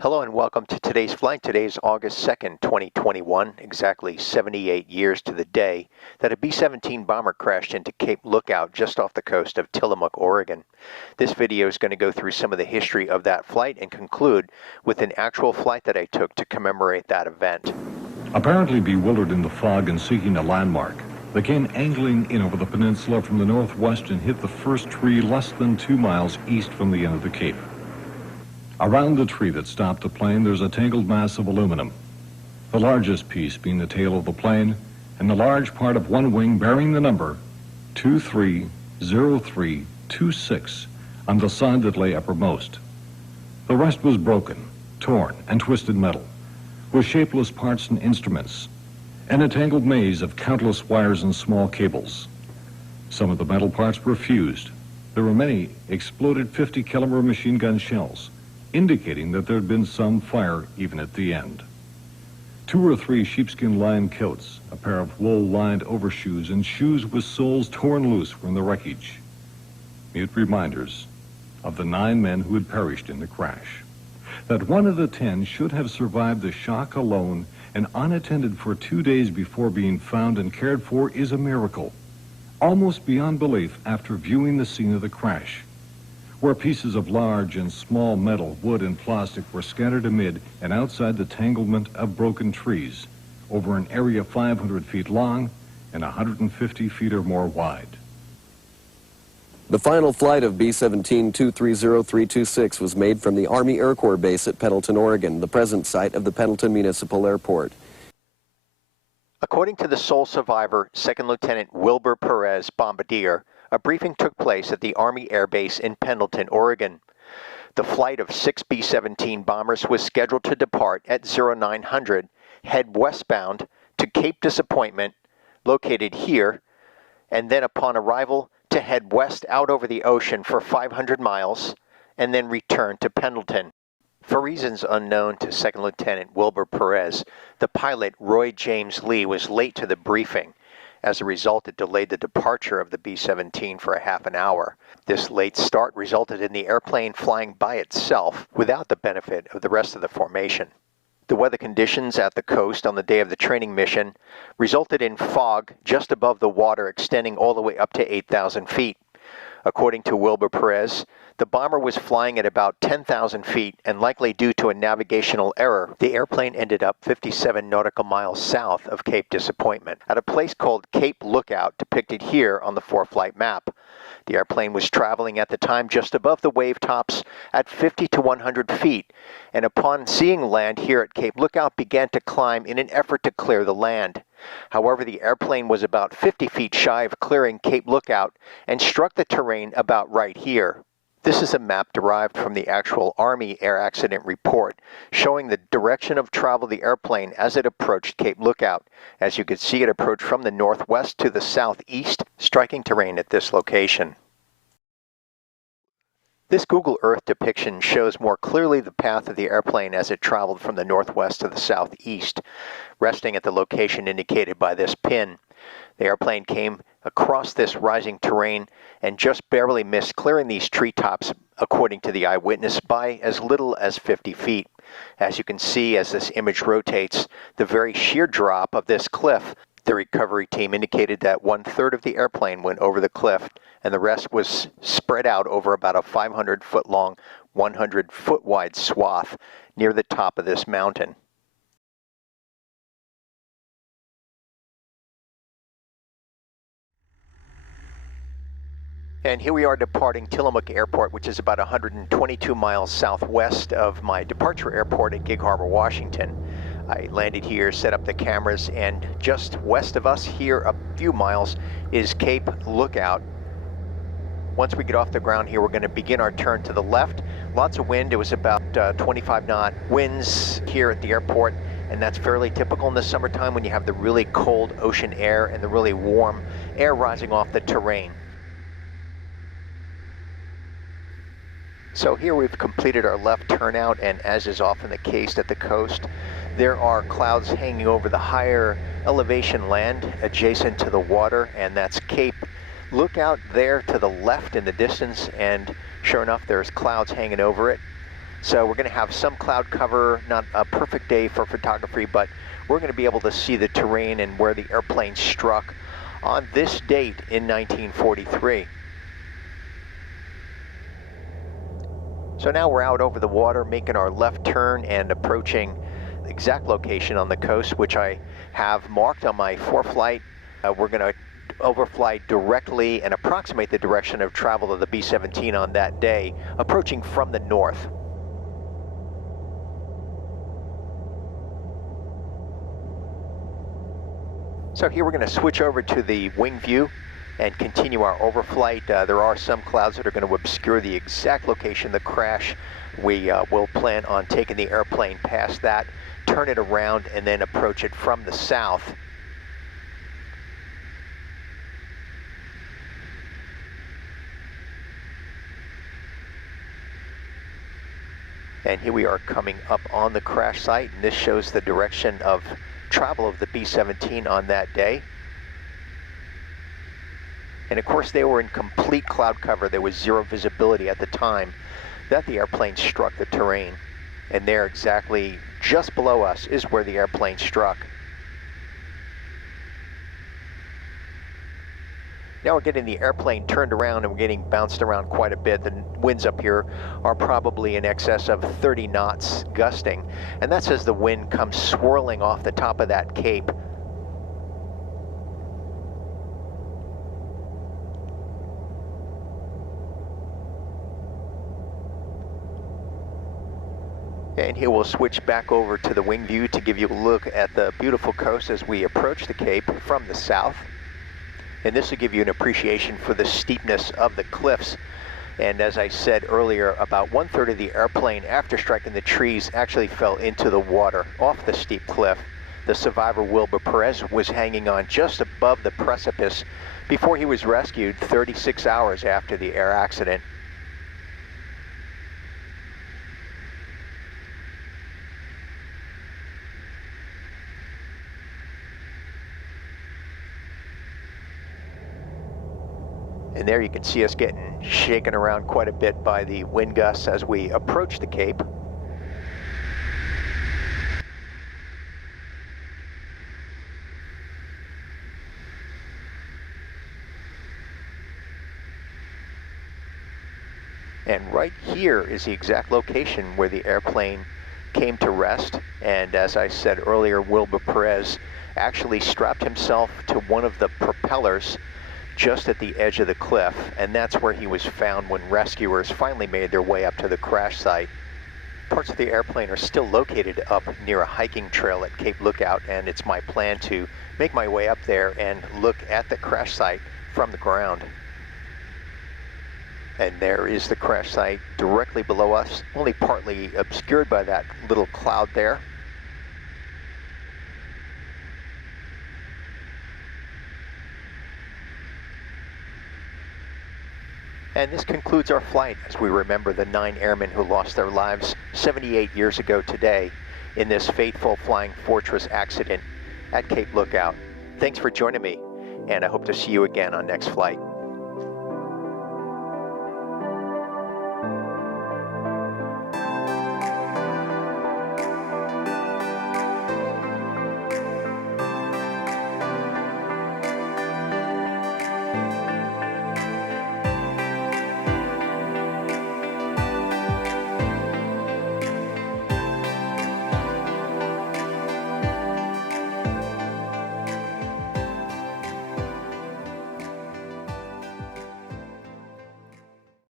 Hello and welcome to today's flight. Today's August 2nd, 2021, exactly 78 years to the day that a B-17 bomber crashed into Cape Lookout just off the coast of Tillamook, Oregon. This video is going to go through some of the history of that flight and conclude with an actual flight that I took to commemorate that event. Apparently bewildered in the fog and seeking a landmark, they came angling in over the peninsula from the northwest and hit the first tree less than 2 miles east from the end of the cape. Around the tree that stopped the plane, there's a tangled mass of aluminum, the largest piece being the tail of the plane and the large part of one wing bearing the number 230326 on the side that lay uppermost. The rest was broken, torn, and twisted metal, with shapeless parts and instruments, and a tangled maze of countless wires and small cables. Some of the metal parts were fused. There were many exploded 50-caliber machine gun shells, indicating that there had been some fire even at the end. 2 or 3 sheepskin-lined coats, a pair of wool-lined overshoes, and shoes with soles torn loose from the wreckage. Mute reminders of the 9 men who had perished in the crash. That 1 of the 10 should have survived the shock alone and unattended for 2 days before being found and cared for is a miracle, almost beyond belief after viewing the scene of the crash, where pieces of large and small metal, wood, and plastic were scattered amid and outside the tanglement of broken trees over an area 500 feet long and 150 feet or more wide. The final flight of B-17 230326 was made from the Army Air Corps base at Pendleton, Oregon, the present site of the Pendleton Municipal Airport. According to the sole survivor, Second Lieutenant Wilbur Perez, Bombardier, a briefing took place at the Army Air Base in Pendleton, Oregon. The flight of 6 B-17 bombers was scheduled to depart at 0900, head westbound to Cape Disappointment, located here, and then upon arrival to head west out over the ocean for 500 miles, and then return to Pendleton. For reasons unknown to Second Lieutenant Wilbur Perez, the pilot Roy James Lee was late to the briefing. As a result, it delayed the departure of the B-17 for a half an hour. This late start resulted in the airplane flying by itself without the benefit of the rest of the formation. The weather conditions at the coast on the day of the training mission resulted in fog just above the water extending all the way up to 8,000 feet. According to Wilbur Perez, the bomber was flying at about 10,000 feet, and likely due to a navigational error, the airplane ended up 57 nautical miles south of Cape Disappointment, at a place called Cape Lookout, depicted here on the four-flight map. The airplane was traveling at the time just above the wave tops at 50 to 100 feet, and upon seeing land here at Cape Lookout began to climb in an effort to clear the land. However, the airplane was about 50 feet shy of clearing Cape Lookout and struck the terrain about right here. This is a map derived from the actual Army Air Accident Report, showing the direction of travel of the airplane as it approached Cape Lookout. As you can see, it approached from the northwest to the southeast, striking terrain at this location. This Google Earth depiction shows more clearly the path of the airplane as it traveled from the northwest to the southeast, resting at the location indicated by this pin. The airplane came across this rising terrain and just barely missed clearing these treetops, according to the eyewitness, by as little as 50 feet. As you can see, as this image rotates, the very sheer drop of this cliff, the recovery team indicated that 1/3 of the airplane went over the cliff, and the rest was spread out over about a 500-foot long, 100-foot wide swath near the top of this mountain. And here we are departing Tillamook Airport, which is about 122 miles southwest of my departure airport at Gig Harbor, Washington. I landed here, set up the cameras, and just west of us here, a few miles, is Cape Lookout. Once we get off the ground here, we're going to begin our turn to the left. Lots of wind. It was about 25-knot winds here at the airport, and that's fairly typical in the summertime when you have the really cold ocean air and the really warm air rising off the terrain. So here we've completed our left turnout, and as is often the case at the coast, there are clouds hanging over the higher elevation land adjacent to the water, and that's Cape Lookout there to the left in the distance, and sure enough, there's clouds hanging over it. So we're going to have some cloud cover, not a perfect day for photography, but we're going to be able to see the terrain and where the airplane struck on this date in 1943. So now we're out over the water, making our left turn and approaching the exact location on the coast, which I have marked on my ForeFlight. We're going to overfly directly and approximate the direction of travel of the B-17 on that day, approaching from the north. So here we're going to switch over to the wing view and continue our overflight. There are some clouds that are going to obscure the exact location of the crash. We will plan on taking the airplane past that, turn it around, and then approach it from the south. And here we are coming up on the crash site, and this shows the direction of travel of the B-17 on that day. And of course they were in complete cloud cover. There was zero visibility at the time that the airplane struck the terrain. And there, exactly just below us, is where the airplane struck. Now we're getting the airplane turned around and we're getting bounced around quite a bit. The winds up here are probably in excess of 30 knots gusting. And that's as the wind comes swirling off the top of that cape. And here we'll switch back over to the wing view to give you a look at the beautiful coast as we approach the cape from the south. And this will give you an appreciation for the steepness of the cliffs. And as I said earlier, about 1/3 of the airplane, after striking the trees, actually fell into the water off the steep cliff. The survivor, Wilbur Perez, was hanging on just above the precipice before he was rescued 36 hours after the air accident. And there you can see us getting shaken around quite a bit by the wind gusts as we approach the cape. And right here is the exact location where the airplane came to rest. And as I said earlier, Wilbur Perez actually strapped himself to one of the propellers just at the edge of the cliff, and that's where he was found when rescuers finally made their way up to the crash site. Parts of the airplane are still located up near a hiking trail at Cape Lookout, and it's my plan to make my way up there and look at the crash site from the ground. And there is the crash site directly below us, only partly obscured by that little cloud there. And this concludes our flight as we remember the 9 airmen who lost their lives 78 years ago today in this fateful Flying Fortress accident at Cape Lookout. Thanks for joining me, and I hope to see you again on next flight.